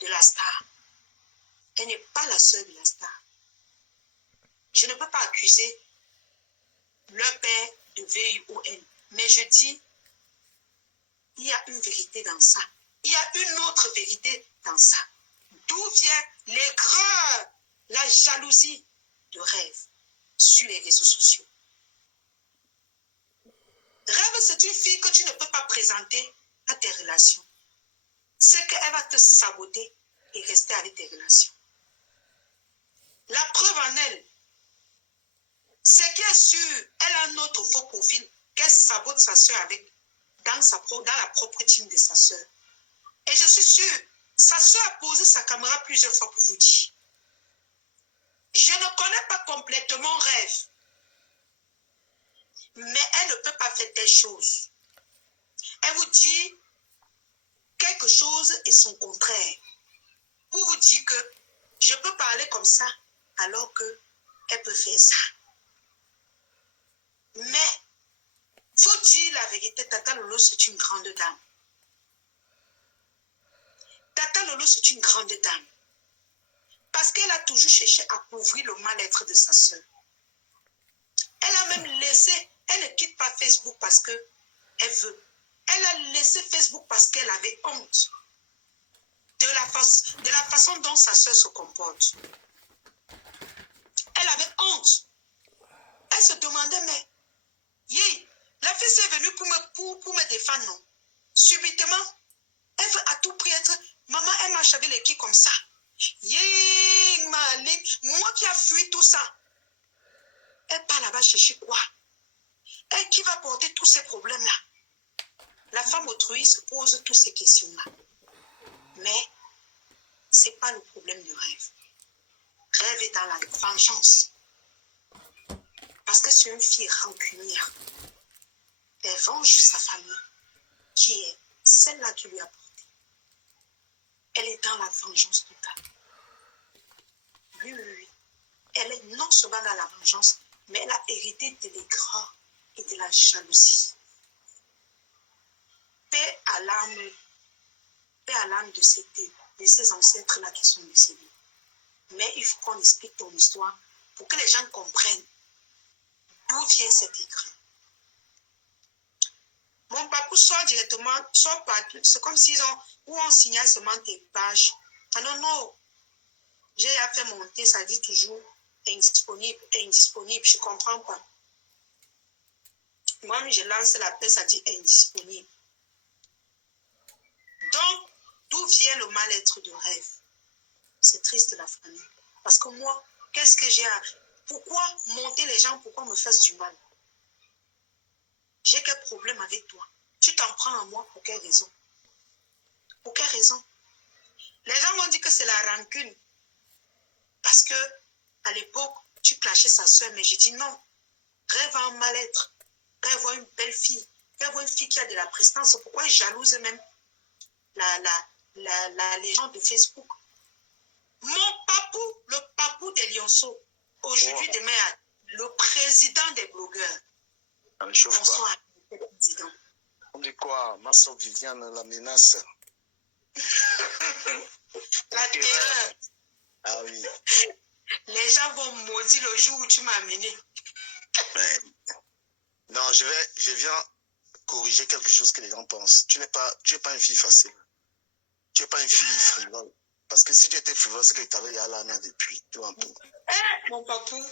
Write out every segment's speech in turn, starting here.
de la star. Elle n'est pas la sœur de la star. Je ne peux pas accuser leur père de VION. Mais je dis, il y a une vérité dans ça. Il y a une autre vérité dans ça. D'où vient l'aigreur, la jalousie de Rêve sur les réseaux sociaux. Rêve, c'est une fille que tu ne peux pas présenter à tes relations. C'est qu'elle va te saboter et rester avec tes relations. La preuve en elle, c'est qu'elle est sûre, elle a un autre faux profil, qu'elle sabote sa soeur avec, dans la propre team de sa soeur. Et je suis sûre, sa soeur a posé sa caméra plusieurs fois pour vous dire. Je ne connais pas complètement Rêve, mais elle ne peut pas faire telle chose. Elle vous dit quelque chose et son contraire. Pour vous dire que je peux parler comme ça alors qu'elle peut faire ça. Mais, faut dire la vérité, Tata Lolo, c'est une grande dame. Tata Lolo, c'est une grande dame. Parce qu'elle a toujours cherché à couvrir le mal-être de sa soeur. Elle a même laissé, elle ne quitte pas Facebook parce qu'elle veut. Elle a laissé Facebook parce qu'elle avait honte de la façon dont sa soeur se comporte. Elle avait honte. Elle se demandait, mais, la fille est venue pour me défendre, non? Subitement, elle veut à tout prix être, maman, elle marche avec les qui comme ça. Moi qui a fui tout ça. Elle part là-bas chercher quoi? Elle qui va porter tous ces problèmes-là. La femme autrui se pose toutes ces questions-là. Mais ce n'est pas le problème de Rêve. Rêve est dans la vengeance. Parce que c'est une fille rancunière. Elle venge sa famille, qui est celle-là qui lui a porté. Elle est dans la vengeance totale. Oui. Elle est non seulement dans la vengeance, mais elle a hérité de l'aigreur et de la jalousie. Paix à l'âme de ces ancêtres-là qui sont décédés. Mais il faut qu'on explique ton histoire pour que les gens comprennent d'où vient cette aigreur. Mon papou sort directement, sort partout. C'est comme s'ils ont, où on signale seulement tes pages. Ah non. J'ai fait monter, ça dit toujours indisponible, je ne comprends pas. Moi, je lance la paix, ça dit indisponible. Donc, d'où vient le mal-être de Rêve? C'est triste la famille. Parce que moi, qu'est-ce que j'ai à... Pourquoi monter les gens? Pourquoi me faire du mal? J'ai quel problème avec toi? Tu t'en prends à moi pour quelle raison? Pour quelle raison? Les gens vont dire que c'est la rancune. Parce que à l'époque, tu clashais sa soeur, mais j'ai dit non. Rêve a un mal-être. Quand elle voit une belle fille, quand elle voit une fille qui a de la prestance, pourquoi elle jalouse même la légende de Facebook? Mon papou, le papou des lionceaux, aujourd'hui, demain, le président des blogueurs. Bonsoir, le président. On dit quoi? Ma soeur Viviane, la menace. La terreur. Ah oui. Les gens vont maudire le jour où tu m'as amené. Non, je viens corriger quelque chose que les gens pensent. Tu n'es pas une fille facile. Tu n'es pas une fille frivole. Parce que si tu étais frivole, c'est que tu avais Yalana depuis. Tu vois un peu. Mon papou.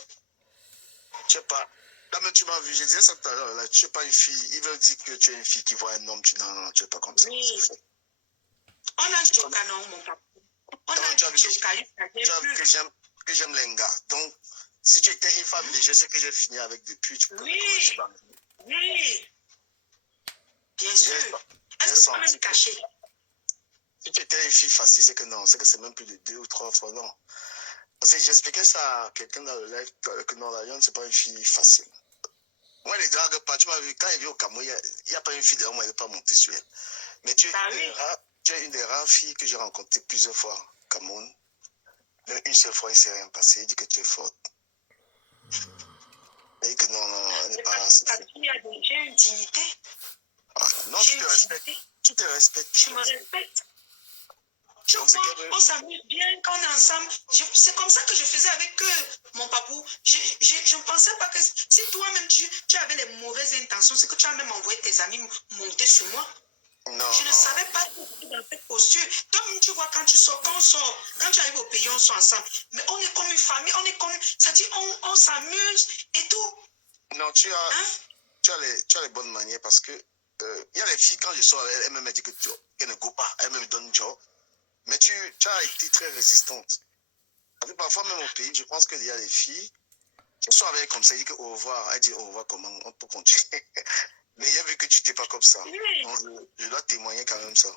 Tu n'es pas... Là, mais tu m'as vu, je disais ça tout à l'heure. Là, tu n'es pas une fille. Ils veulent dire que tu es une fille qui voit un homme. Non, tu n'es pas comme ça. Oui. On a Joka, non, mon papou. On a Joka. Tu as vu que j'aime les gars. Donc, si tu étais une femme légère, c'est que j'ai fini avec depuis. Tu peux Oui. Bien sûr. Est-ce que tu peux même cacher? Si tu étais une fille facile, c'est que non. C'est que c'est même plus de 2 ou 3 fois, non. Parce que j'expliquais ça à quelqu'un dans le live, que non, la Lyon, c'est pas une fille facile. Moi, les dragues pas, tu m'as vu, quand il vient au Cameroun, il n'y a pas une fille derrière moi, elle n'est pas montée sur elle. Mais tu es une des rares filles que j'ai rencontrées plusieurs fois au Cameroun. Même une seule fois, il ne s'est rien passé. Il dit que tu es forte. Et que non, elle n'est pas assez forte. J'ai une dignité. Non, tu te respectes. Tu te respectes. Je me respecte. Tu vois, on s'amuse bien quand on est ensemble. C'est comme ça que je faisais avec mon papou. Je ne pensais pas que si toi-même tu avais les mauvaises intentions, c'est que tu as même envoyé tes amis monter sur moi. Non. Je ne savais pas que tu étais dans cette posture. Toi-même, tu vois, quand tu sors, quand tu arrives au pays, on sort ensemble. Mais on est comme une famille, on est comme. Ça dit, on s'amuse et tout. Non, tu as les bonnes manières parce que il y a les filles, quand je sors, elles me disent qu'elles ne go pas, elles me donnent job. Mais tu as été très résistante. Parce que parfois, même au pays, je pense qu'il y a des filles, je sors avec elles comme ça, elles disent au revoir. Elles disent au revoir, comment on peut continuer. Mais il y a vu que tu n'étais pas comme ça. Oui. Donc, je dois témoigner quand même ça.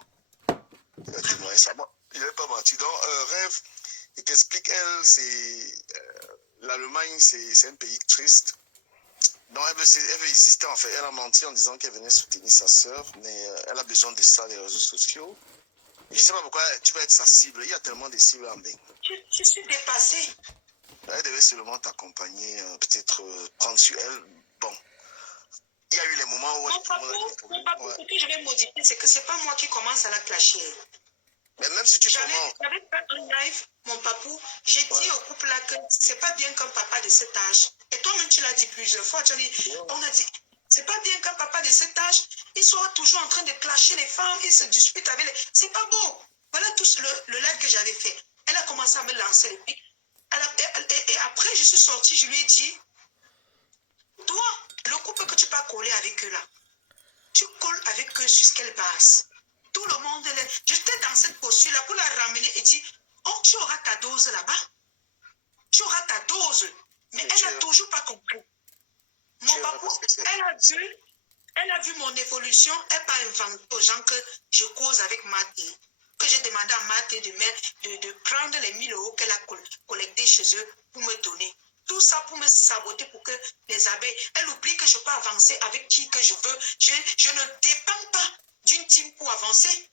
Je dois témoigner ça. Moi, je n'ai pas menti. Donc, Rêve, il t'explique, elle, c'est. L'Allemagne, c'est un pays triste. Donc, elle veut exister, en fait. Elle a menti en disant qu'elle venait soutenir sa sœur, mais elle a besoin de ça, des réseaux sociaux. Je ne sais pas pourquoi tu vas être sa cible. Il y a tellement de cibles en ligne. Je suis dépassée. Elle devait seulement t'accompagner, peut-être prendre sur elle. Bon, il y a eu les moments où... Mon papou, ce que je vais modifier, c'est que ce n'est pas moi qui commence à la clasher. Mais même si tu commences... J'avais fait un live, mon papou, j'ai dit au couple là que c'est pas bien qu'un papa de cet âge, et toi-même tu l'as dit plusieurs fois, tu as dit, on a dit, c'est pas bien qu'un papa de cet âge, il soit toujours en train de clasher les femmes, il se dispute avec les... C'est pas beau. Voilà tout le live que j'avais fait. Elle a commencé à me lancer les pieds. Et après, je suis sortie, je lui ai dit, toi, le couple que tu peux coller avec eux là, tu colles avec eux sur ce qu'elle passe. Tout le monde, j'étais dans cette posture-là pour la ramener et dire, oh, tu auras ta dose là-bas. Tu auras ta dose. Mais elle n'a toujours pas compris. Mon papou, elle a vu mon évolution. Elle n'a pas inventé aux gens que je cause avec Mathé. Que j'ai demandé à Mathé de prendre les 1000 euros qu'elle a collectés chez eux pour me donner. Tout ça pour me saboter pour que les abeilles... Elle oublie que je peux avancer avec qui que je veux. Je ne dépends pas d'une team pour avancer.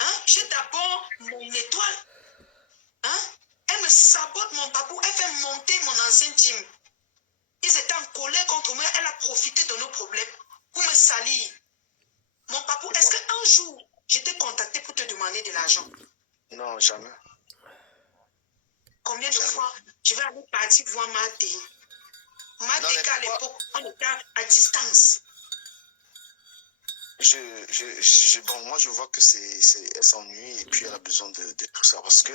Hein? J'ai d'abord mon étoile. Hein? Elle me sabote mon papou. Elle fait monter mon ancien team. Ils étaient en colère contre moi. Elle a profité de nos problèmes pour me salir. Mon papou, est-ce qu'un jour, je t'ai contacté pour te demander de l'argent? Non, jamais. Combien de fois je vais aller partir voir Mathé? Mathé, à l'époque, on était à distance. Bon, moi, je vois que elle s'ennuie et puis elle a besoin de tout ça. Parce que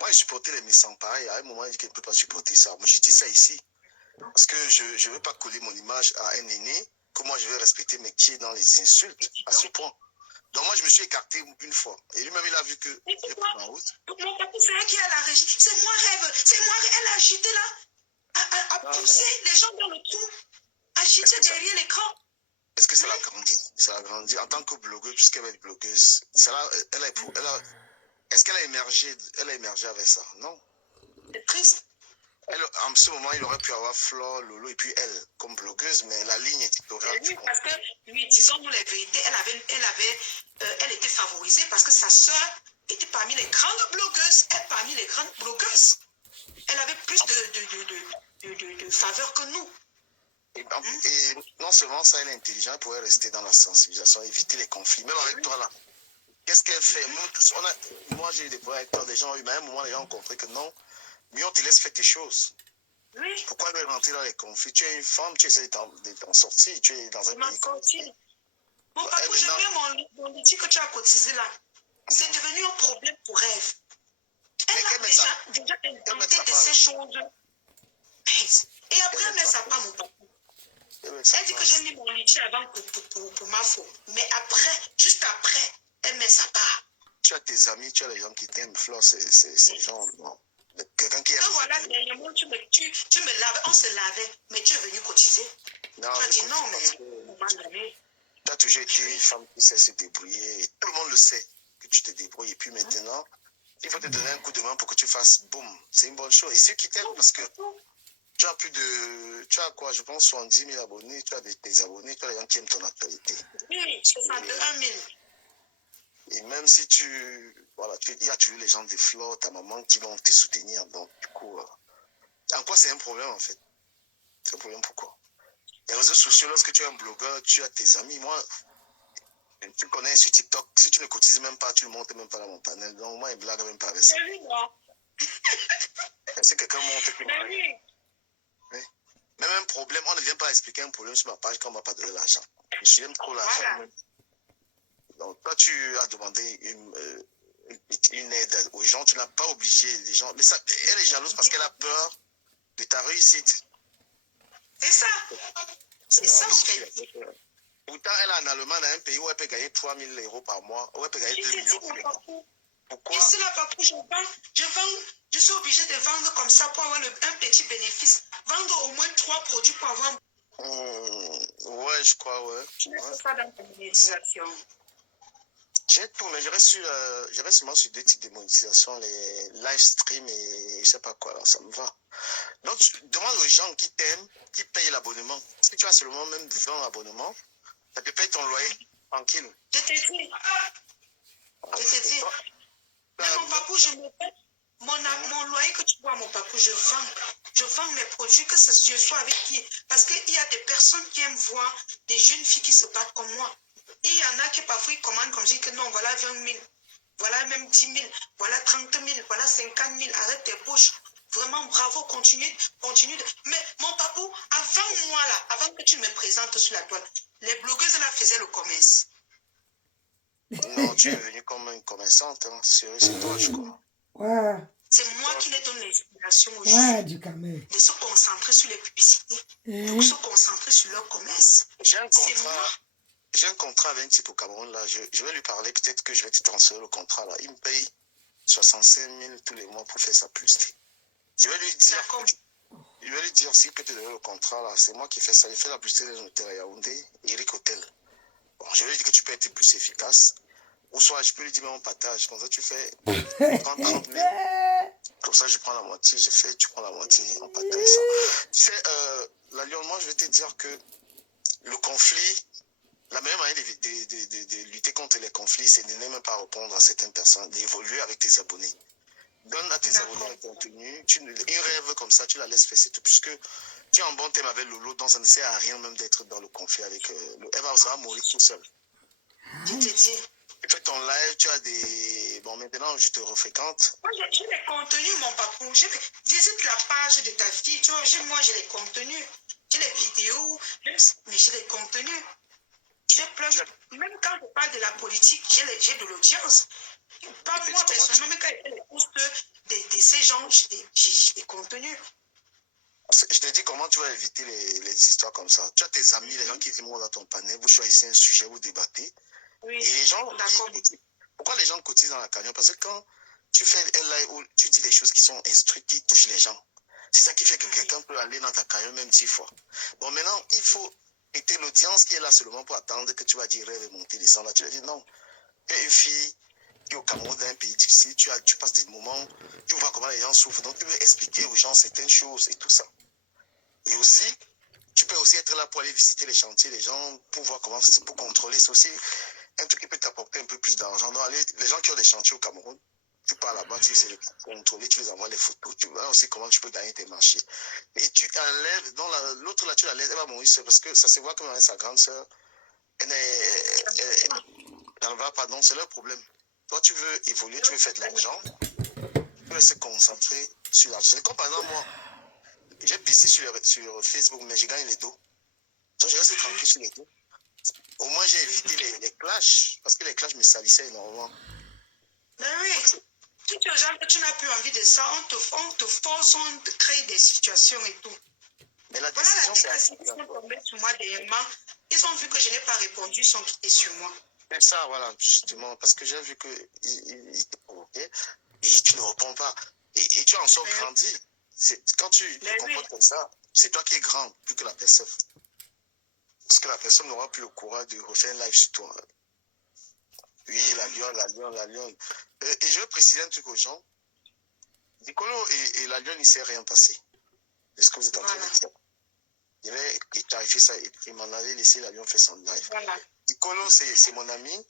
moi, je supportais les méchants pareil. À un moment, elle dit qu'elle ne peut pas supporter ça. Moi, je dis ça ici. Parce que je ne veux pas coller mon image à un aîné. Que moi, je vais respecter mes pieds dans les insultes à ce point. Donc, moi, je me suis écarté une fois. Et lui-même, il a vu que j'ai pris ma route. Mon papou, c'est elle qui est à la régie. C'est moi, Rêve. C'est moi, elle a agité là. A poussé les gens dans le trou. Agité derrière l'écran. Est-ce que ça l'a grandi? Ça l'a grandi en tant que blogueuse, puisqu'elle va être blogueuse. Est-ce qu'elle a émergé avec ça? Non. C'est triste. En ce moment, il aurait pu avoir Flore, Lolo et puis elle comme blogueuse, mais la ligne éditoriale. Oui, parce que, oui, disons-nous la vérité, elle était favorisée parce que sa sœur était parmi les grandes blogueuses. Parmi les grandes blogueuses. Elle avait plus de faveur que nous. Et non seulement ça, elle est intelligente, elle pourrait rester dans la sensibilisation, éviter les conflits. Même avec toi là, qu'est-ce qu'elle fait? Moi, j'ai eu des problèmes avec toi, des gens, mais à un moment, les gens ont compris que non, mais on te laisse faire tes choses. Oui. Pourquoi elle veut rentrer dans les conflits? Tu es une femme, tu essaies d'en sortir, tu es dans un pays comme ça. Mon papou, je mets mon litige que tu as cotisé là. C'est devenu un problème pour Rêve. Elle a déjà inventé de ces choses. Et après, elle met sa part, mon papou. Elle dit que j'ai mis mon litige avant pour ma faute. Mais après, juste après, elle met sa part. Tu as tes amis, tu as les gens qui t'aiment, Flore, ces gens. Non. Quelqu'un qui aime. Voilà, dernièrement, tu me lavais, on se lavait, mais tu es venu cotiser. Non, tu as dit non, mais on m'a donné. Tu as toujours été une femme qui sait se débrouiller. Et tout le monde le sait que tu te débrouilles. Et puis maintenant, il faut te donner un coup de main pour que tu fasses boum. C'est une bonne chose. Et ceux qui t'aiment, parce que tu as plus de. Tu as quoi? Je pense 70 000 abonnés. Tu as des abonnés. Tu as les gens qui aiment ton actualité. Oui, 61 000. Et même si voilà, il y a toujours les gens de Flore, ta maman qui vont te soutenir. Donc, du coup, en quoi c'est un problème en fait? C'est un problème pourquoi? Les réseaux sociaux, lorsque tu es un blogueur, tu as tes amis. Moi, Tu connais sur TikTok, si tu ne cotises même pas, tu ne montes même pas dans mon panel. Donc, moi, il blague même pas avec ça. Si quelqu'un monte, tu m'as rien. Même un problème, on ne vient pas expliquer un problème sur ma page quand on ne m'a pas donné l'argent. Je n'aime trop l'argent. Voilà. Donc, toi, tu as demandé une aide aux gens, tu n'as pas obligé les gens. Mais ça, elle est jalouse parce qu'elle a peur de ta réussite. C'est ça. C'est ça, en fait. Pourtant, elle est en Allemagne, dans un pays où elle peut gagner 3 000 € par mois, où elle peut gagner 2 millions par mois. Pourquoi? Ici, là, papou, je suis obligée de vendre comme ça pour avoir un petit bénéfice. Vendre au moins 3 produits pour avoir... ouais, je crois, ouais. Tu mets ça dans ta monétisation. J'ai tout, mais je reste seulement sur 2 types de monétisation, les live stream et je sais pas quoi, alors ça me va. Donc, demande aux gens qui t'aiment, qui payent l'abonnement. Si tu as seulement même 20 abonnements, ça te paye ton loyer, tranquille. Je te dis. Je te dis. Mais mon papou, je me paie. Mon loyer que tu vois, mon papou, je vends mes produits, que je sois avec qui. Parce qu'il y a des personnes qui aiment voir des jeunes filles qui se battent comme moi. Et il y en a qui parfois ils commandent comme je dis que non, voilà 20 000, voilà même 10 000, voilà 30 000, voilà 50 000, arrête tes bouches. Vraiment, bravo, continue. Mais mon papou, avant moi là, avant que tu me présentes sur la toile, les blogueuses là faisaient le commerce. Non, tu es venue comme une commerçante, hein. C'est toi, je crois. Ouais. C'est moi qui les donne l'inspiration aux Ouais, jeunes Dikame. de se concentrer sur les publicités, de se concentrer sur leur commerce. J'ai un contrat avec un type au Cameroun, là. Je vais lui parler, peut-être que je vais te transférer le contrat, là. Il me paye 65 000 tous les mois pour faire sa publicité. Je vais lui dire s'il peut te donner le contrat, là. C'est moi qui fais ça. Il fait la publicité des hôtels à Yaoundé, Eric Hotel. Bon, je vais lui dire que tu peux être plus efficace. Ou soit, je peux lui dire, mais on partage. Comme ça, tu fais 30 000. Comme ça, je prends la moitié, tu prends la moitié, on partage ça. Tu sais, Lalion, moi, je vais te dire que le conflit, la meilleure manière de lutter contre les conflits, c'est de ne même pas répondre à certaines personnes, d'évoluer avec tes abonnés. Donne à tes abonnés un contenu, une rêve comme ça, tu la laisses faire, c'est tout. Puisque tu es en bon thème avec Lolo, donc ça ne sert à rien même d'être dans le conflit avec ça va mourir tout seul. Je te dis. Tu fais ton live, tu as des... Bon, maintenant, je te refréquente. Moi, j'ai les contenus, mon papou. Visite la page de ta fille. Tu vois, moi, j'ai les contenus. J'ai les vidéos, mais j'ai les contenus. J'ai plein. Même quand je parle de la politique, j'ai de l'audience. Pas moi, personnellement, même quand il y a les posts de ces gens, j'ai des contenus. Je te dis comment tu vas éviter les histoires comme ça. Tu as tes amis, les gens qui viennent dans ton panel, vous choisissez un sujet, vous débattez. Oui. Et les gens, pourquoi les gens cotisent dans la cagnotte? Parce que quand tu fais un live où tu dis des choses qui sont instruites, qui touchent les gens, c'est ça qui fait que quelqu'un peut aller dans ta cagnotte même 10 fois. Bon, maintenant, il faut être l'audience qui est là seulement pour attendre que tu vas dire rêve, monter, descendre. Là, tu vas dire non. Tu es une fille qui est au Cameroun, dans un pays difficile, tu passes des moments, tu vois comment les gens souffrent. Donc, tu veux expliquer aux gens certaines choses et tout ça. Et aussi, tu peux aussi être là pour aller visiter les chantiers, les gens, pour voir comment c'est, pour contrôler. C'est aussi un truc qui peut t'apporter un peu plus d'argent. Donc, les gens qui ont des chantiers au Cameroun, tu pars là-bas, tu essaies de contrôler, tu les envoies les photos, tu vois aussi comment tu peux gagner tes marchés. Et tu enlèves, donc l'autre là, tu la laisses, elle va mourir seule, parce que ça se voit comme avec sa grande sœur, elle ne va pas, donc c'est leur problème. Toi, tu veux évoluer, tu veux faire de l'argent, tu veux se concentrer sur l'argent. C'est comme par exemple moi, j'ai pissé sur Facebook, mais je gagne les dos. Donc, je reste tranquille sur les dos. Au moins, j'ai évité les clashs, parce que les clashs me salissaient énormément. Mais oui, si tu n'as plus envie de ça, on te force, on te crée des situations et tout. Mais la voilà décision, la décision, ils sont tombés sur moi dernièrement. Ils ont vu que je n'ai pas répondu, ils sont quittés sur moi. C'est ça, voilà, justement, parce que j'ai vu qu'ils te provoquaient et tu ne réponds pas. Et tu en sors grandi. Quand tu te comportes comme ça, c'est toi qui es grand, plus que la personne. Parce que la personne n'aura plus le courage de refaire un live sur toi. Oui, la lionne. Et je veux préciser un truc aux gens. Nicolo et la lionne, il ne s'est rien passé de ce que vous êtes en train de dire. Il avait clarifié ça et il m'en avait laissé la lionne faire son live. Voilà. Nicolo, c'est mon ami.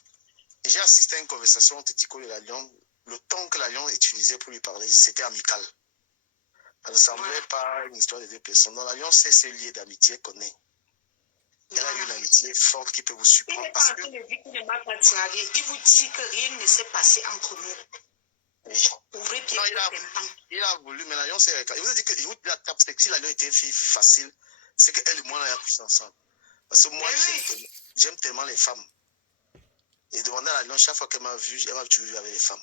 Et j'ai assisté à une conversation entre Nicolo et la lionne. Le temps que la lionne utilisait pour lui parler, c'était amical. Ça ne semblait pas une histoire de deux personnes. Dans la lionne, c'est ce lien d'amitié qu'on est. Elle a eu une Voilà. amitié forte qui peut vous Il surprendre. n'est pas Parce en que, train de dire qu'il ne m'a pas dragué. Il vous dit que rien ne s'est passé entre nous. oui. Ouvrez bien Non, vos tympans. il a voulu, mais l'alliance, il vous a dit que si l'alliance était une fille facile, c'est qu'elle et moi, on a couché ensemble. Parce que moi, Oui. j'aime tellement les femmes. Et demandé à l'alliance, chaque fois qu'elle m'a vu, elle m'a toujours vu avec les femmes.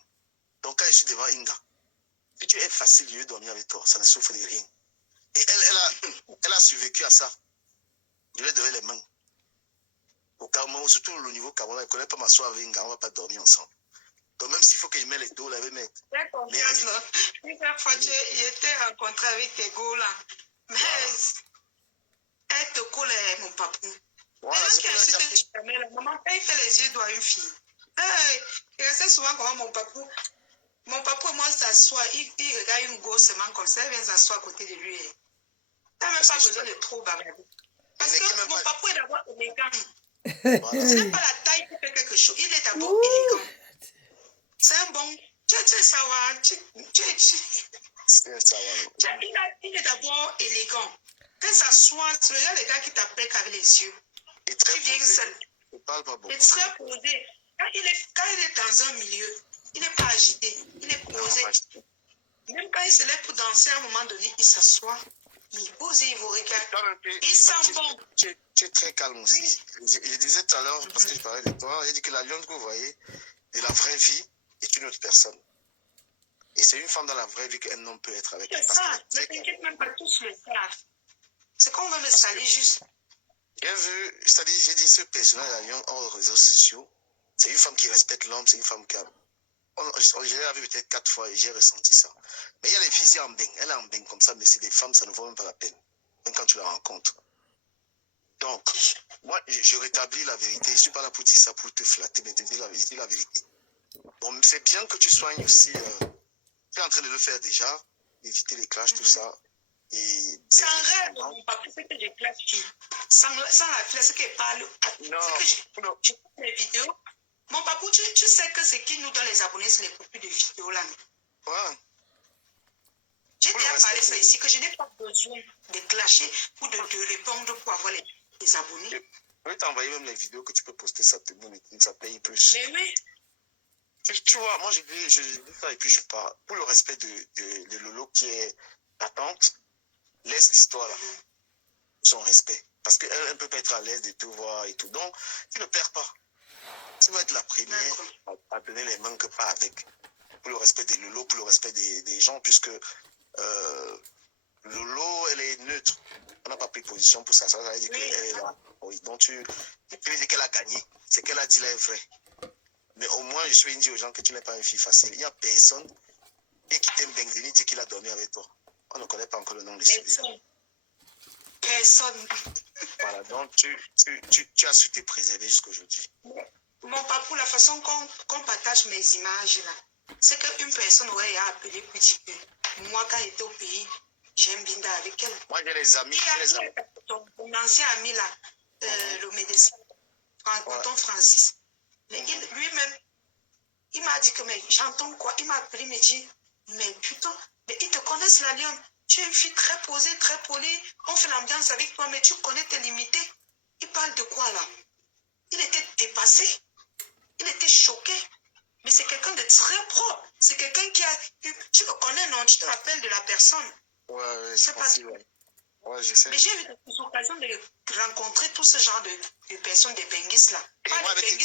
Donc, quand je suis devant Inga, si tu es facile, je vais dormir avec toi, ça ne souffre de rien. Et elle a survécu à ça. Je lui ai donné les mains. Au Cameroun, surtout au niveau Cameroun, elle ne connaît pas m'asseoir avec Inga, on ne va pas dormir ensemble. Donc, même s'il faut qu'il mette les dos, là, il va mettre. J'ai confiance, non? Chaque fois que j'étais rencontré avec tes go là, mais Voilà. elle te colle, mon papou. Voilà, Les gens c'est qui pour ça insultent jamais, la maman, quand il fait les yeux doigts à une fille. Hey, je restais souvent comme mon papou. Mon papou et moi s'assoit, il regarde une gosse seulement comme ça, elle vient s'asseoir à côté de lui. Tu n'as même pas besoin de trop bavarder. Parce que mon papou est d'abord élégant. Voilà. Ce n'est pas la taille qui fait quelque chose, il est d'abord élégant. C'est un bon. Tu sais savoir. Il est d'abord élégant. Quand ça soit, tu regardes les gars qui t'appellent avec les yeux. Et très Tu viens posé. seul. Il parle pas beaucoup. Il est très posé. Quand il est dans un milieu, il n'est pas agité. Il est posé. Même quand il se lève pour danser, à un moment donné, il s'assoit. Il pose et il vous regarde. Il sent bon. Tu es très calme aussi. Je disais tout à l'heure, parce que je parlais de toi, j'ai dit que la lionne que vous voyez de la vraie vie est une autre personne. Et c'est une femme dans la vraie vie qu'un homme peut être avec. C'est ça. Ne t'inquiète même pas, tous le savent. C'est qu'on veut me salir juste. J'ai vu, c'est-à-dire, j'ai dit ce personnage de la lionne hors réseaux sociaux, c'est une femme qui respecte l'homme, c'est une femme qui a. Je l'ai vu peut-être 4 fois et j'ai ressenti ça. Mais il y a les filles ici en baigne, elle est en baigne comme ça, mais c'est des femmes, ça ne vaut même pas la peine. Même quand tu la rencontres. Donc, moi, je rétablis la vérité. Je ne suis pas là pour dire ça, pour te flatter, mais te dire la vérité. Bon, c'est bien que tu soignes aussi. Tu es en train de le faire déjà, éviter les clashs, tout ça. C'est un rêve, mon papa, c'est que je clash. Sans la flèche qui parle. Non. C'est que je fais les vidéos. Mon papa, tu sais que ce qui nous donne les abonnés, c'est les copies de vidéos là. Ouais. J'ai déjà parlé ça ici, que je n'ai pas besoin de clasher ou de répondre pour avoir les abonnés. Je vais t'envoyer même les vidéos que tu peux poster, ça te monétise, ça paye plus. Mais oui. Tu vois, moi je dis ça et puis je pars. Pour le respect de Lolo qui est ta tante, laisse l'histoire là. Son respect. Parce qu'elle ne peut pas être à l'aise de te voir et tout. Donc, tu ne perds pas. Tu vas être la première à donner les mains que pas avec. Pour le respect de Lolo, pour le respect des gens, puisque Lolo, elle est neutre. On n'a pas pris position pour ça. Ça veut dire qu'elle est là. Oui. Donc, tu peux dire qu'elle a gagné. C'est qu'elle a dit là est vrai. Mais au moins, je suis dit aux gens que tu n'es pas une fille facile. Il n'y a personne qui t'aime Bengdeni dit qu'il a dormi avec toi. On ne connaît pas encore le nom de celui-là. Personne. Voilà, donc tu as su te préserver jusqu'aujourd'hui. Mon papou, la façon qu'on partage mes images là, c'est qu'une personne aurait appelé pour dire que moi, quand j'étais au pays, j'aime bien d'être avec elle. Moi, j'ai les amis. Ton ancien ami là, le médecin, tonton Francis. Mais lui-même, il m'a dit que, mais j'entends quoi? Il m'a appelé, il m'a dit, mais putain, mais ils te connaissent la lionne. Tu es une fille très posée, très polie. On fait l'ambiance avec toi, mais tu connais tes limités. Il parle de quoi là? Il était dépassé. Il était choqué. Mais c'est quelqu'un de très propre. C'est quelqu'un qui a... Tu le connais, non? Tu te rappelles de la personne? Ouais, c'est pas si... Ouais, je sais. Mais j'ai eu des occasions de rencontrer tout ce genre de personnes, des benguis là. Et moi, avec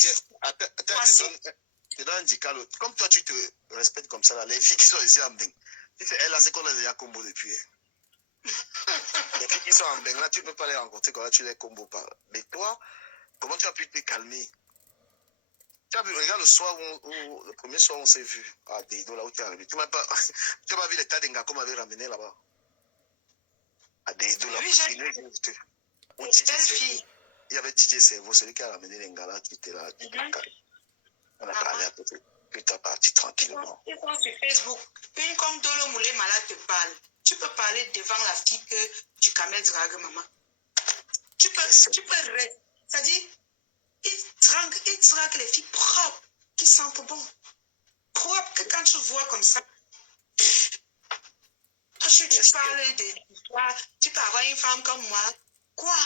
te donne un indicat. Comme toi, tu te respectes comme ça, là, les filles qui sont ici en Beng, elle, là, c'est qu'on a déjà combo depuis. Les filles qui sont en Beng, là, tu ne peux pas les rencontrer quand là, tu les combos pas. Mais toi, comment tu as pu te calmer? Tu as vu, regarde le soir le premier soir où on s'est vu à Deido, là où tu es arrivé. Tu n'as pas vu l'état des gars qu'on m'avait ramené là-bas. À Deido, là. Oui, j'ai il y avait DJ Servo, celui qui a ramené les gars là, qui était là. On a parlé à peu près. Puis tu es parti tranquillement. Ils sont sur Facebook. Une comme Dolo Moulé Malade te parle. Tu peux parler devant la fille que du Kamel drague, maman. Tu peux rester. C'est-à-dire, il drague les filles propres, qui sentent bon. Propres, que quand tu vois comme ça, tu parles de toi, tu peux avoir une femme comme moi. Quoi?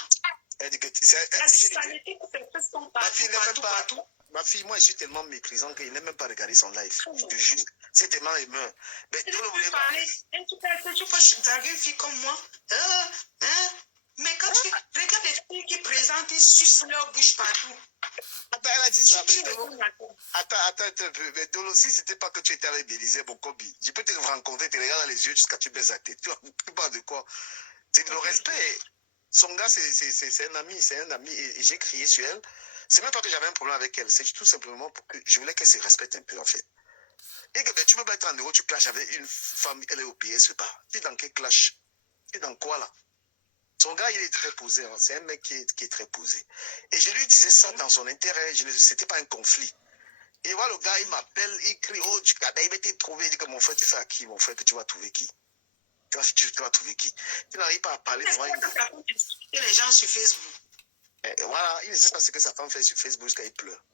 Elle dit que La saleté que tes fesses sont partout. Ma fille, moi, je suis tellement méprisant qu'il n'aime même pas regarder son live. Je te jure. C'est tellement émeut. Mais tu peux parler. Tu peux draguer une fille comme moi. Mais quand tu regardes les filles qui présentent, ils sucent leur bouche partout. Attends, elle a dit ça. Attends un peu. Mais Dolo, si c'était pas que tu étais avec Bélisée, mon combi, je peux te rencontrer, te regarder dans les yeux jusqu'à tu baisses la tête. Tu parles de quoi? C'est le respect. Son gars, c'est un ami, et j'ai crié sur elle. C'est même pas que j'avais un problème avec elle, c'est tout simplement pour que je voulais qu'elle se respecte un peu, en fait. Et que ben, tu peux pas être en euro, tu clashes avec une femme, elle est au PS, pas. Tu es dans quel clash? Tu es dans quoi, là? Son gars, il est très posé, hein. C'est un mec qui est très posé. Et je lui disais ça dans son intérêt, c'était pas un conflit. Et voilà, le gars, il m'appelle, il crie, oh, il va te trouver, il dit que mon frère, tu fais à qui, mon frère, que tu vas trouver qui? Tu vas trouver qui? Tu n'arrives pas à parler devant une... les gens sur Facebook. Et voilà, il ne sait pas ce que sa femme fait sur Facebook jusqu'à il pleure.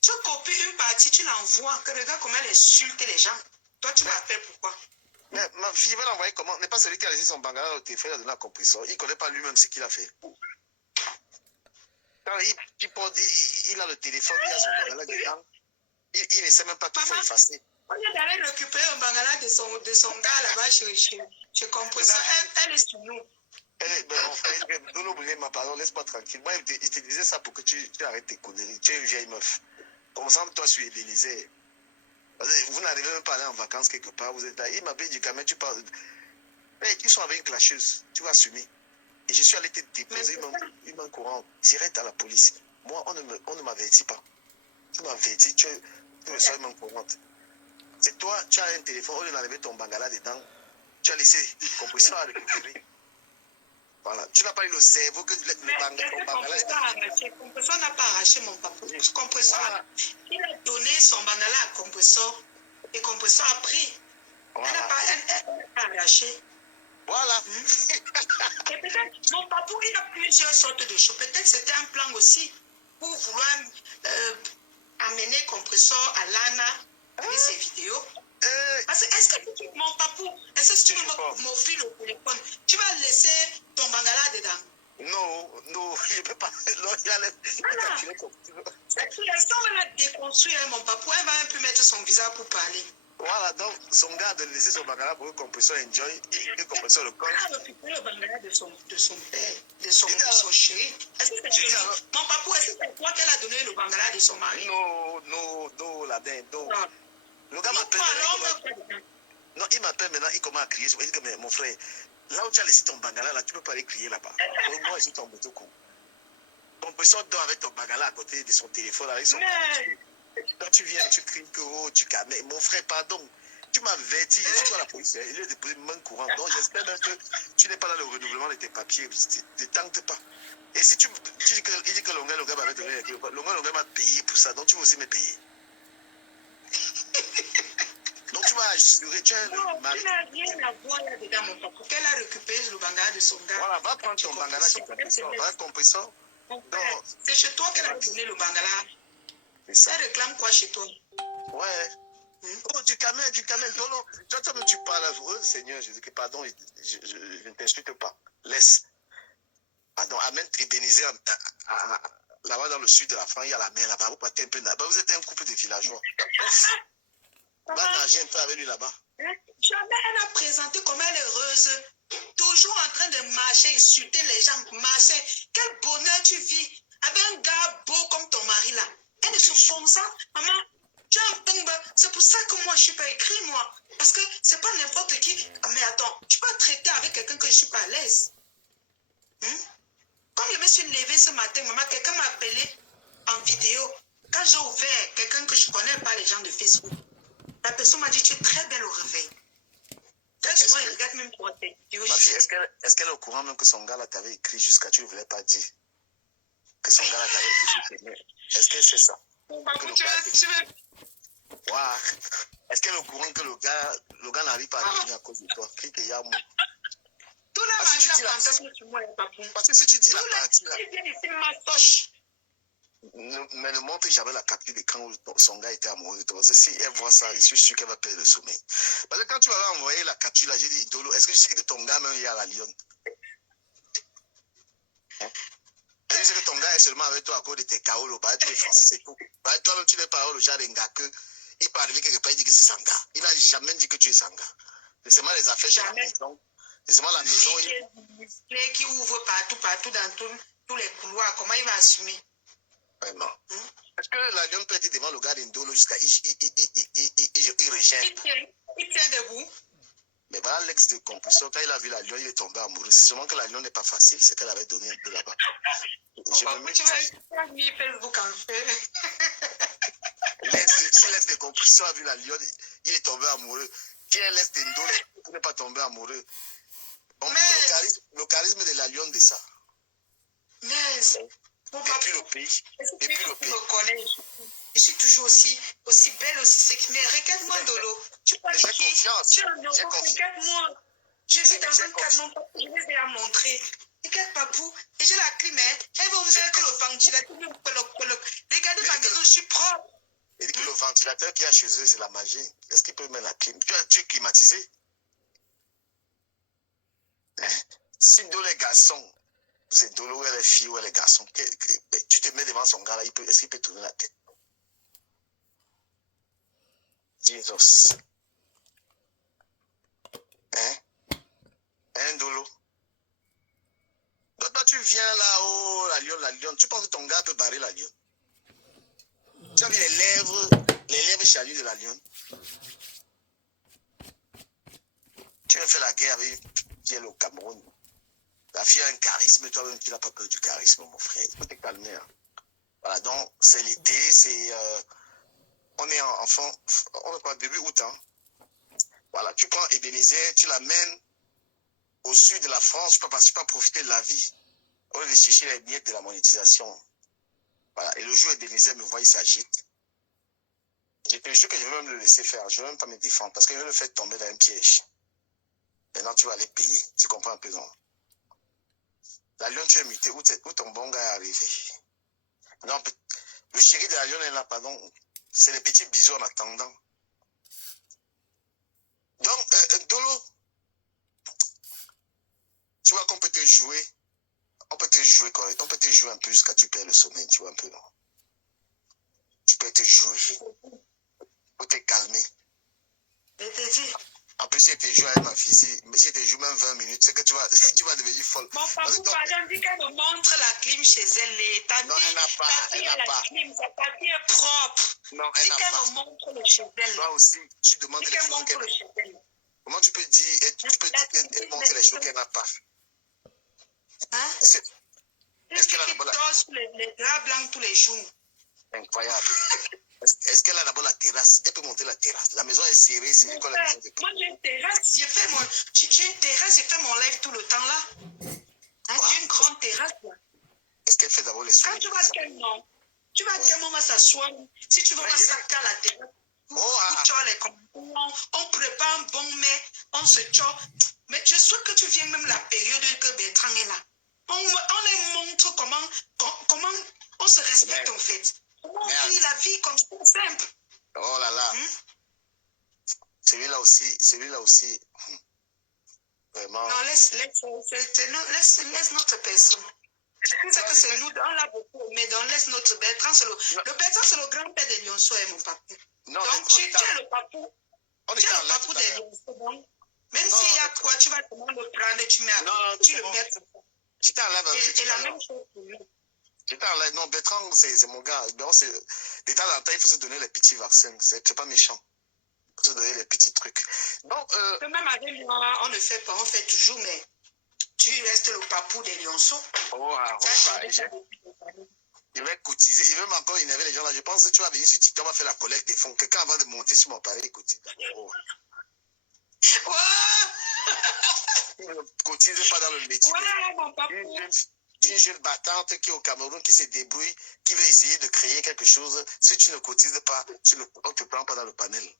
Tu copies une partie, tu l'envoies, que regarde comment elle insulte les gens. Toi, tu m'appelles pourquoi? Mais ma fille va l'envoyer comment? N'est pas celui qui a laissé son bangala au téléphone, il a donné un compresseur. Il ne connaît pas lui-même ce qu'il a fait. Quand il a le téléphone, il a son bangala dedans. Il ne sait même pas qu'il faut effacer. On est allé récupérer un bangala de son gars là-bas chez Compresseur. Elle est sur nous. Pardon, laisse-moi tranquille. Moi, je te disais ça pour que tu arrêtes tes conneries. Tu es une vieille meuf. Concentre-toi sur Ébélisée. Vous n'arrivez même pas à aller en vacances quelque part. Vous êtes là. Il m'appelle du camion, tu parles. Mais ils sont avec une clasheuse. Tu vas assumer. Et je suis allé te déposer une main courante direct à la police. Moi, on ne m'avertit pas. Tu m'avertis, tu reçois une main courante. C'est toi, tu as un téléphone, au lieu d'enlever ton bangala dedans, tu as laissé le compresseur à récupérer. Voilà. Tu n'as pas eu le cerveau que ton bangala est arraché. Compresseur n'a pas arraché mon papa. Compresseur, voilà. Il a donné son bangala à Compresseur et Compresseur a pris. Voilà. Elle n'a pas arraché. Voilà. Et peut-être, mon papa, il a plusieurs sortes de choses. Peut-être c'était un plan aussi pour vouloir amener Compresseur à l'ANA avec ses vidéos. Parce que est-ce que mon papou, est-ce que tu veux m'offrir le téléphone, tu vas laisser ton bangala dedans? Non, il ne peut pas. Non, il a calculé comme tu veux. Cette relation va la déconstruire, mon papou, elle va un peu mettre son visage pour parler. Voilà, donc son gars de laisser son bangala pour que Compresseur enjoy et que Compresseur le colle. Elle a récupéré le bangala de son père, de son chéri. Est-ce que c'est chéri? Mon papou, est-ce que c'est toi qu'elle a donné le bangala de son mari? Non, la dinde, non. Le gars m'appelle. Non, il m'appelle maintenant, il commence à crier. Il dit que, mais mon frère, là où tu as laissé ton bangala, là, tu ne peux pas aller crier là-bas. Moi, je suis tombé tout coup. Ton personne dort avec ton bangala à côté de son téléphone, avec son mari. Quand tu viens, tu cries que, oh, tu calmes. Mais mon frère, pardon, tu m'as averti. Je suis à la police, il est déposé une main courante. Donc, j'espère même que tu n'es pas dans le renouvellement de tes papiers. Ne tente pas. Et si tu dis que, il dit que Longa m'avait donné, Longa m'a payé pour ça, donc tu vas aussi me payer. Donc tu vas assurer, tu as le mari. Tu n'as rien à voir là-dedans, mon papa. Qu'elle a récupéré le bangala de son gars. Voilà, va prendre ton bangala chez Compresseur. Va Compresseur. C'est chez toi qu'elle a donné le bangala. Elle réclame quoi chez toi? Ouais. Oh, du camel. Toi, tu parles. Oh, Seigneur, je dis que pardon, je ne t'insulte pas. Laisse. Pardon, amène Ébénisée là-bas dans le sud de la France, il y a la mer là-bas. Vous partez un peu là-bas. Vous êtes un couple de villageois. Va nager un peu avec lui là-bas. Jamais elle a présenté comme elle est heureuse. Toujours en train de marcher, insulter les gens, marcher. Quel bonheur tu vis avec un gars beau comme ton mari là. Elle est comme ça, maman. Tu as un tombe. C'est pour ça que moi je ne suis pas écrit, moi. Parce que c'est pas n'importe qui. Mais attends, tu peux traiter avec quelqu'un que je ne suis pas à l'aise. Quand je me suis levée ce matin, maman, quelqu'un m'a appelé en vidéo. Quand j'ai ouvert, quelqu'un que je ne connais pas, les gens de Facebook. La personne m'a dit, tu es très belle au réveil. Très souvent, il regarde même pour tes vidéos. Ma fille, est-ce qu'elle est au courant même que son gars là t'avait écrit jusqu'à tu ne voulais pas dire? Que son gars là t'avait écrit sur tes mails. Est-ce qu'elle sait ça? Wow. Est-ce qu'elle est au courant que le gars n'arrive pas à revenir à cause de toi? Clique et y'a moi. Tout le monde a la fantasme sur moi, papou. Parce que si tu dis la partie là. Il vient ici, ma toche. Mais ne montre jamais la capture de quand son gars était amoureux de toi. Parce que si elle voit ça, je suis sûr qu'elle va perdre le sommeil. Parce que quand tu vas envoyer la capture là, j'ai dit, Dolo, est-ce que tu sais que ton gars même est à la Lyon? C'est que ton gars est seulement avec toi à cause de tes KO, bah, tu es français, c'est tout. Bah, toi-même, tu n'es pas le genre d'un gars que il peut arriver quelque part, il dit que c'est Sanga. Il n'a jamais dit que tu es Sanga. C'est seulement les affaires de la maison. C'est seulement la maison. Qui ouvre partout, dans tous les couloirs. Comment il va assumer? Vraiment. Est-ce que la lionne peut être devant le gars d'Indolo jusqu'à il rejette? Il tient debout. Mais voilà l'ex de compulsion, quand il a vu la lionne, il est tombé amoureux. C'est seulement que la lionne n'est pas facile, c'est qu'elle avait donné un peu là-bas. Tu vas mis Facebook en fait. Si l'ex de compulsion a vu la lionne, il est tombé amoureux. Qui est l'ex d'Indolo pour ne pas tomber amoureux? Bon, le charisme de la lionne de ça. Mais depuis le pays. Depuis le pays. Je suis toujours aussi belle, aussi sexy. Mais regarde-moi, Dolo. Tu parles de qui? Tu es un enfant, regarde-moi. Je vis dans un cadre, je vais la montrer. Regarde, papou. Et j'ai la clim, hein. Elle va vous dire que le ventilateur, regardez ma maison, je suis propre. Il dit que le ventilateur qu'il y a chez eux, c'est la magie. Est-ce qu'il peut mettre la clim? Tu es climatisé? Hein? Si Dolo les garçons, c'est Dolo ou les filles ou les garçons, tu te mets devant son gars là, est-ce qu'il peut tourner la tête? Jesus. Hein? Hein, Dolo? Donc toi, tu viens là-haut, la lionne, tu penses que ton gars peut barrer la lionne? Tu as vu les lèvres chalues de la lionne? Tu viens faire la guerre avec qui est le Cameroun. La fille a un charisme, toi-même, tu n'as pas peur du charisme, mon frère. Il faut te calmer. Hein. Voilà, donc c'est l'été, c'est... on est on est pas début août. Hein. Voilà, tu prends Ebenezer, tu l'amènes au sud de la France, tu peux profiter de la vie. On va aller chercher les miettes de la monétisation. Voilà, et le jour Ebenezer me voit, il s'agite. Je te jure que je vais même le laisser faire, je ne vais même pas me défendre, parce que je vais le faire tomber dans un piège. Maintenant, tu vas aller payer, tu comprends un peu, non? La lionne, tu es muté, où ton bon gars est arrivé? Non, le chéri de la lionne est là, pardon. C'est les petits bisous en attendant. Donc, Dolo, tu vois qu'on peut te jouer. On peut te jouer correct. On peut te jouer un peu jusqu'à tu perds le sommeil, tu vois un peu, non? Tu peux te jouer. Pour te calmer. Je te dis. En plus, si tu joues avec ma fille, si tu joues même 20 minutes, c'est que tu vas devenir folle. Mon papa, pardon, dit qu'elle me montre la clim chez elle. Non, elle n'a pas. Elle n'a pas. Sa papier est propre. Non, elle n'a pas. Dit qu'elle me montre le chez elle. Toi aussi, tu demandes les choses qu'elle... Comment tu peux dire, qu'elle montre les choses qu'elle n'a pas? Hein? Est-ce qu'elle dort sur les draps blancs tous les jours? Incroyable. Est-ce qu'elle a d'abord la terrasse? Elle peut monter la terrasse. La maison est serrée, c'est quoi la maison? Moi, j'ai une terrasse, j'ai fait mon live tout le temps là. Hein, wow. J'ai une grande terrasse là. Est-ce qu'elle fait d'abord les soins? Quand tu vas tellement, on va s'asseoir. Si tu veux, on va s'accorder à la terrasse. On prépare un bon mets, on se chope. Mais je souhaite que tu viennes même la période que Bertrand est là. On les montre comment on se respecte en fait. Comment on vit la vie comme ça, simple. Oh là là. Celui-là aussi. Vraiment. Non, laisse notre personne. Je sais que c'est nous, on l'a beaucoup, mais laisse notre Bertrand. Le Bertrand, c'est le grand-père des Lionceaux, mon papa. Non, donc, tu es le papou. Tu es le papou des Lionceaux. Donc, même s'il y a quoi, tu vas comment le prendre, tu mets tu le mets comme ça. J'étais en live. Et la même chose pour lui. J'étais en live. Non, Bertrand, c'est mon gars. De temps en temps, il faut se donner les petits vaccins. C'est pas méchant. Il faut se donner les petits trucs. Donc, même avec moi, on ne fait pas, on fait toujours, mais tu restes le papou des Lionceaux. Il va cotiser. Il veut encore énerver les gens là. Je pense que tu vas venir sur TikTok, on va faire la collecte des fonds. Quelqu'un avant de monter sur mon palier, cotise. Il ne cotise pas dans le métier. Mon papou. Une jeune battante qui est au Cameroun, qui se débrouille, qui veut essayer de créer quelque chose. Si tu ne cotises pas, on ne te prend pas dans le panel.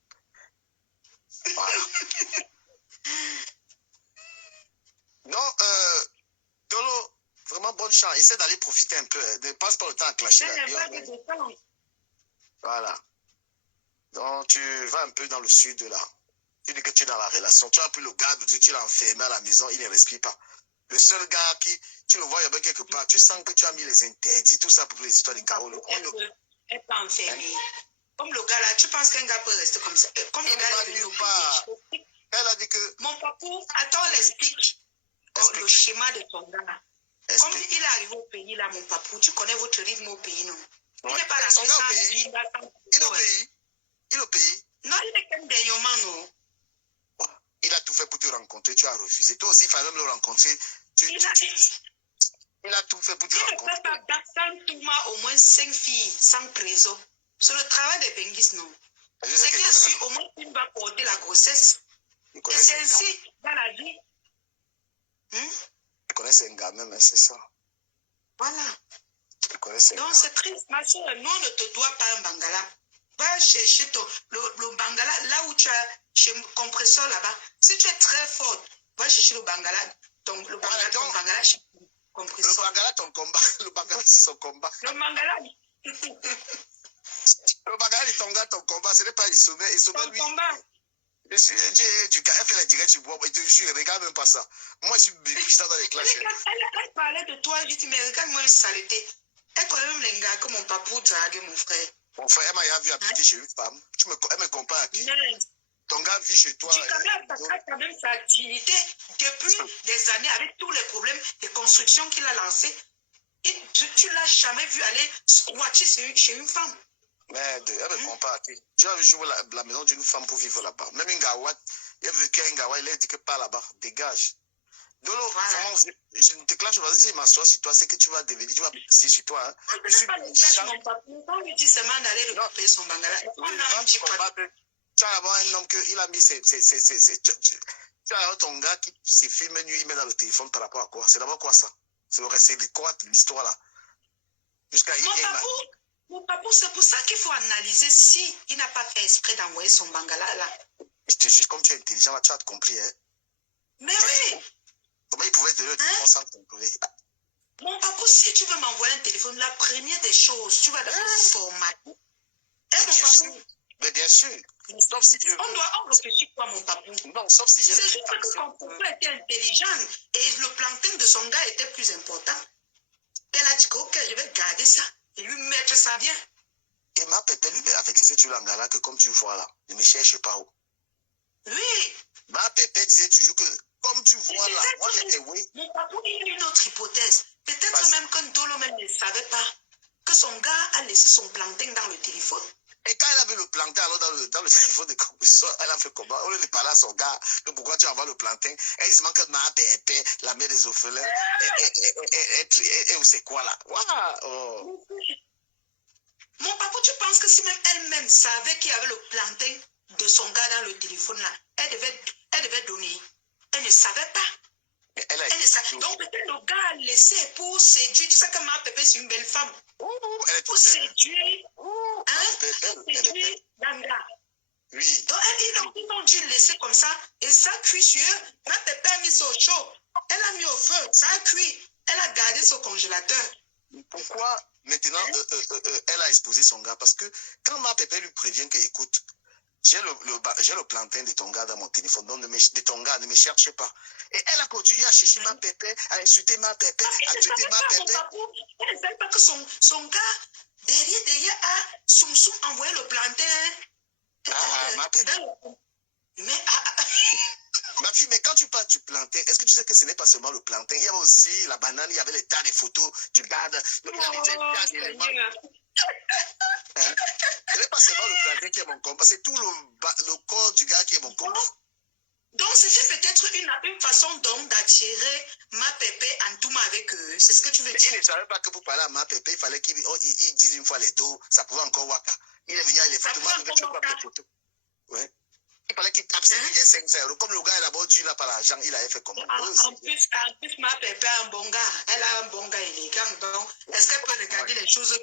Voilà. Non, Dolo, vraiment bonne chance. Essaie d'aller profiter un peu. Ne passe pas le temps à clasher la lionne. Voilà. Donc, tu vas un peu dans le sud là. Tu dis que tu es dans la relation. Tu as pris le gars, tu l'as enfermé à la maison, il ne respire pas. Le seul gars qui, tu le vois, il y avait quelque part, tu sens que tu as mis les interdits, tout ça pour les histoires de Carolo. Elle peut enfermer. Comme le gars là, tu penses qu'un gars peut rester comme ça? Comme le gars est venu au pays. Elle a dit que... Mon papou, attends, elle explique le schéma de ton gars. Comme il est arrivé au pays là, mon papou, tu connais votre rythme au pays, non? Il n'est pas rentré sans vie. Il est au pays. Il est au pays. Non, il est qu'un dernièrement, non? Il a tout fait pour te rencontrer, tu as refusé. Toi aussi, il fallait même le rencontrer. Il a tout fait pour te rencontrer. Il ne peut pas dans Touma au moins 5 filles sans trésor. C'est le travail des Benguis, non? C'est que si au moins une va porter la grossesse. Et c'est ainsi dans la vie. Je connais un gars même, c'est ça. Voilà. Donc c'est triste, ma soeur. Nous, on ne te doit pas un bangala. Va chercher le bangala là où tu as chez le compresseur là-bas. Si tu es très fort, va chercher le bangala. Ton bangala chez le compresseur. Le bangala, ton combat. Le bangala, c'est son combat. Le bangala. Le bangala, il tombe ton combat. Ce n'est pas il sommet. Il sommet lui. Combat. Du cas, elle fait la direct, tu bois. Il te jure, regarde même pas ça. Moi, je suis bizarre dans les clashs. Elle parlait de toi, je dis, mais regarde-moi une saleté. Elle connaît même les gars que mon papou drague, mon frère. Mon frère, elle m'a vu habiter chez une femme. Elle me compare à qui? Ton gars vit chez toi. Tu as quand même sa dignité depuis des années avec tous les problèmes de construction qu'il a lancés. Tu ne l'as jamais vu aller squatter chez une femme. Merde, elle me compare à qui? Tu as vu jouer la maison d'une femme pour vivre là-bas. Même une Gawa, il a vécu à une Gawa, il a dit que pas là-bas, dégage. Dolo, vraiment, je ne te clash pas si je m'assois sur toi, c'est que tu vas devenir, tu vas passer sur toi. Hein. Je suis pas le clash, mon papa. Quand on lui dit seulement d'aller récupérer son bangala, on a dit quoi? Tu vas avoir un homme qu'il a mis tu as ton gars qui se filme nuit, il met dans le téléphone par rapport à quoi? C'est d'abord quoi ça? C'est quoi l'histoire là? Jusqu'à mon papou, c'est pour ça qu'il faut analyser si il n'a pas fait exprès d'envoyer son bangala là. Je te jure, comme tu es intelligent, là, tu as compris, hein? Mais oui! Comment il pouvait te le téléphone sans contrôler? Mon papou, si tu veux m'envoyer un téléphone, la première des choses, tu vas d'abord formater. Mais bien sûr. Sauf si on réfléchit quoi, mon papou? Non, sauf si j'ai... C'est juste que son papou était intelligent et le plantain de son gars était plus important. Elle a dit que, ok, je vais garder ça et lui mettre ça bien. Et ma pépé lui avec ces tulangala que comme tu vois là, ne me cherche pas où. Oui. Ma pépé disait toujours que comme tu vois là, moi j'étais oui. Mon papou, il a une autre hypothèse. Peut-être même que Ndolo même ne savait pas que son gars a laissé son plantain dans le téléphone. Et quand elle a vu le plantain alors dans le téléphone de compresseur, elle a fait comment? On lui parlait à son gars, que pourquoi tu envoies le plantain? Elle dit que ma pépé, la mère des orphelins, et c'est quoi là? Wow. Mon papa, tu penses que si même elle-même savait qu'il y avait le plantain de son gars dans le téléphone là, elle devait donner. Elle ne savait pas. Elle ne savait. Donc peut-être le gars a laissé pour séduire. Tu sais que ma pépé c'est une belle femme. Elle est pour séduire. Séduire Danga. Oui. Donc ils ont dû le laisser comme ça. Et ça cuit sur eux. Ma pépé a mis ça au chaud. Elle a mis au feu. Ça a cuit. Elle a gardé son congélateur. Pourquoi maintenant elle a exposé son gars? Parce que quand ma pépé lui prévient que, écoute, j'ai le plantain de ton gars dans mon téléphone, donc de ton gars, ne me cherche pas. Et elle a continué à chercher ma pépé, à insulter ma pépé, à tuer ma pépé. Elle ne savait pas que son gars, derrière, a soum envoyé le plantain. Ma pépé. Mais... Ma fille, mais quand tu parles du plantain, est-ce que tu sais que ce n'est pas seulement le plantain? Il y avait aussi la banane, il y avait les tas de photos du gars. Il y avait des tas d'éléments. Ce n'est pas seulement le plantain qui est mon combat, c'est tout le corps du gars qui est mon combat. Donc, c'était peut-être une façon donc d'attirer ma pépé en tout avec eux. C'est ce que tu veux dire? Il ne savait pas que pour parler à ma pépé, il fallait qu'il dise une fois les dos, ça pouvait encore waka. Il est venu à les photos, moi je vais pas les photos. Ouais. Il fallait qu'il tape ses billets 500 €. Comme le gars, il a beau Dieu n'a pas l'argent, il avait fait comment? En plus, ma pépé a un bon gars. Elle a un bon gars élégant. Donc, est-ce qu'elle peut regarder les choses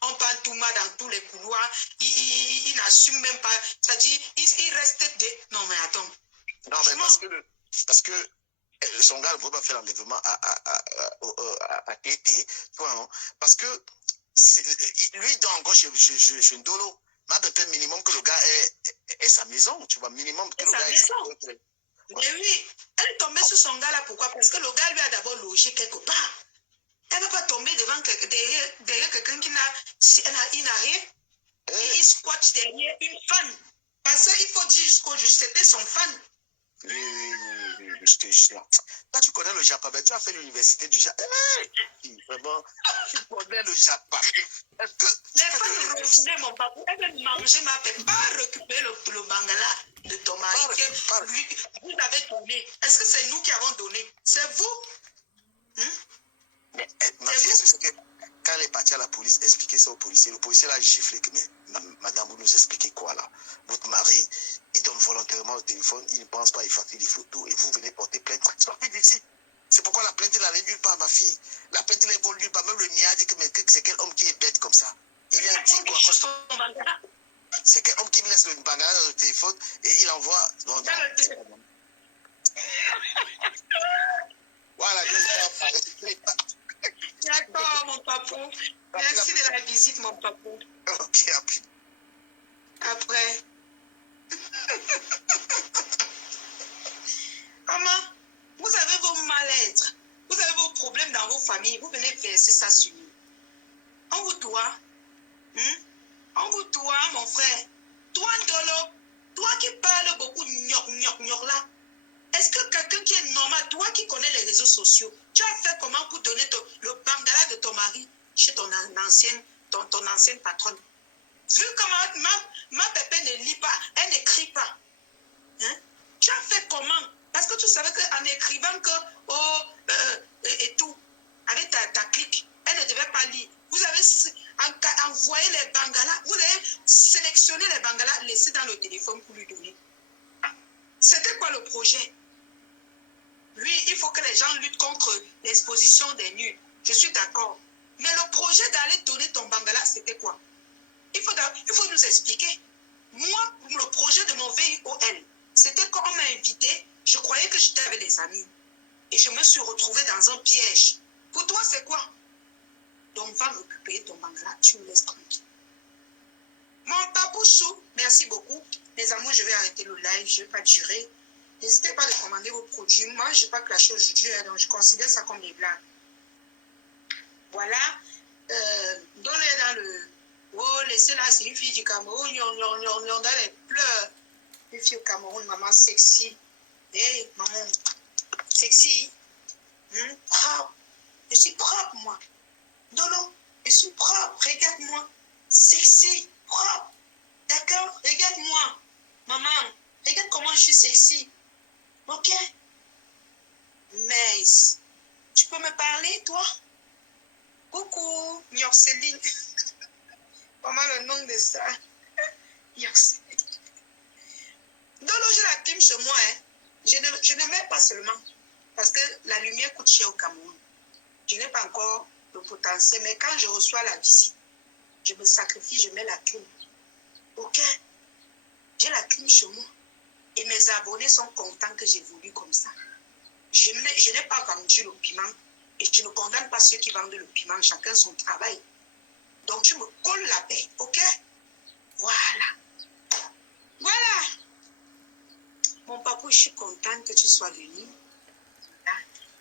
qu'on parle tout mal dans tous les couloirs? Il n'assume même pas. C'est-à-dire, il reste des... Non, mais attends. Non, mais parce que son gars ne pouvait pas faire l'enlèvement à Tété. Parce que lui, dans encore chez Ndolo, ma pépé minimum que le gars ait sa maison, tu vois, minimum que le gars ait sa maison. Mais oui, elle est tombée sur son gars là, pourquoi? Parce que le gars lui a d'abord logé quelque part. Elle ne va pas tomber derrière quelqu'un qui n'a rien. Il squatte derrière une fan. Parce qu'il faut dire jusqu'au juste, c'était son fan. Oui, je te jure. Toi, tu connais le Japon, tu as fait l'université du Japon. Vraiment, tu connais le Japon. Les femmes refoulaient mon papa. Elle veut manger ma paix. Pas récupérer le bangala de ton mari que lui, vous avez donné. Est-ce que c'est nous qui avons donné? C'est vous? Mais ma fille, est-ce que c'est que quand elle est partie à la police, expliquer ça au policier, le policier l'a giflé que, mais madame, vous nous expliquez quoi là? Votre mari, il donne volontairement le téléphone, il ne pense pas, il fait des photos et vous venez porter plainte. Sortez d'ici. C'est pourquoi la plainte, il n'allait nulle part, ma fille. La plainte, il n'est nulle part. Même le NIA dit que c'est quel homme qui est bête comme ça? Il vient dire quoi? C'est quel homme qui me laisse le bangala dans le téléphone et il envoie. Non, non. Voilà, d'accord, mon papou. Merci de la visite, mon papou. Ok, après. Maman, vous avez vos mal-être, vous avez vos problèmes dans vos familles, vous venez verser ça sur nous. On vous doit. On vous doit, mon frère. Toi, Ndolo, toi qui parles beaucoup gnoc là, est-ce que quelqu'un qui est normal, toi qui connais les réseaux sociaux, tu as fait comment pour donner le bangala de ton mari chez ton ancienne patronne? Vu comment ma pépé ne lit pas, elle n'écrit pas. Tu as fait comment? Parce que tu savais qu'en écrivant que et tout, avec ta clique, elle ne devait pas lire. Vous avez envoyé les bangalas, vous avez sélectionné les bangalas, laissé dans le téléphone pour lui donner. C'était quoi le projet? Lui, il faut que les gens luttent contre l'exposition des nuls. Je suis d'accord. Mais le projet d'aller donner ton bangala, c'était quoi? Il faut nous expliquer. Moi, le projet de mon VIOL, c'était quand on m'a invité, je croyais que j'étais avec les amis. Et je me suis retrouvée dans un piège. Pour toi, c'est quoi? Donc, va récupérer ton bangala, tu me laisses tranquille. Mon papouchou, merci beaucoup. Les amours, je vais arrêter le live, je ne vais pas durer. N'hésitez pas à commander vos produits. Moi, je n'ai pas clashé aujourd'hui, donc je considère ça comme des blagues. Voilà. Donnez dans le... Oh, laissez là, c'est une fille du Cameroun, on a les pleurs. Une fille au Cameroun, maman sexy. Hey, maman, sexy. Propre. Je suis propre, moi. Dolo, je suis propre. Regarde-moi. Sexy, propre. D'accord? Regarde-moi. Maman, regarde comment je suis sexy. Ok? Mais, tu peux me parler, toi? Coucou, Yorceline. Comment le nom de ça? Yorceline. Dolo, j'ai la clim chez moi. Je ne mets pas seulement. Parce que la lumière coûte cher au Cameroun. Je n'ai pas encore le potentiel. Mais quand je reçois la visite, je me sacrifie, je mets la clim. Ok? J'ai la clim chez moi. Et mes abonnés sont contents que j'évolue comme ça. Je n'ai pas vendu le piment. Et je ne condamne pas ceux qui vendent le piment. Chacun son travail. Donc tu me colles la paix. Ok? Voilà. Voilà. Mon papa, je suis contente que tu sois venu.